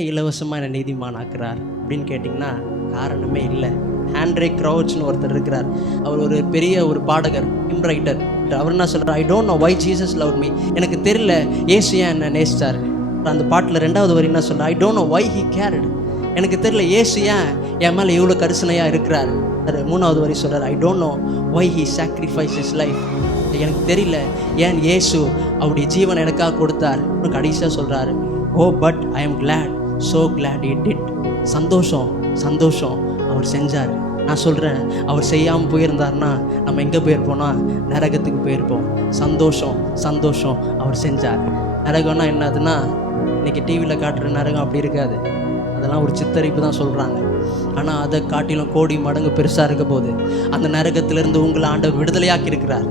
ஏன் இலவசமாக என்னை நீதிமானாக்குறார் அப்படின்னு கேட்டிங்கன்னா காரணமே இல்லை. ஹேண்ட்ரே க்ரௌச்னு ஒருத்தர் இருக்கிறார். அவர் ஒரு பெரிய ஒரு பாடகர், ஹிம் ரைட்டர். அவர் என்ன சொல்கிறார், I don't know why Jesus love me. எனக்கு தெரியல ஏசு ஏன் என்ன நேசித்தார். அந்த பாட்டில் 2வது வரி என்ன சொல்கிறார், I don't know why he cared. எனக்கு தெரியல ஏசு ஏன் என் மேலே இவ்வளோ கரிசனையாக இருக்கிறார். அது 3வது வரி சொல்கிறார், I don't know why he sacrifice his life. எனக்கு தெரியல ஏன் இயேசு அவருடைய ஜீவன் எனக்காக கொடுத்தார். கடைசியாக சொல்கிறாரு, oh but I am glad, so glad it did. சந்தோஷம் சந்தோஷம் அவர் செஞ்சார். நான் சொல்கிறேன், அவர் செய்யாமல் போயிருந்தார்னா நம்ம எங்கே போயிருப்போம்னா நரகத்துக்கு போயிருப்போம். சந்தோஷம் சந்தோஷம் அவர் செஞ்சார். நரகம்னா என்னதுன்னா இன்றைக்கி டிவியில் காட்டுற நரகம் அப்படி இருக்காது. அதெல்லாம் ஒரு சித்தரிப்பு தான் சொல்கிறாங்க. ஆனால் அதை காட்டிலும் கோடி மடங்கு பெருசாக இருக்க போது அந்த நரகத்திலிருந்து உங்களை ஆண்டவர் விடுதலையாக்கி இருக்கிறார்.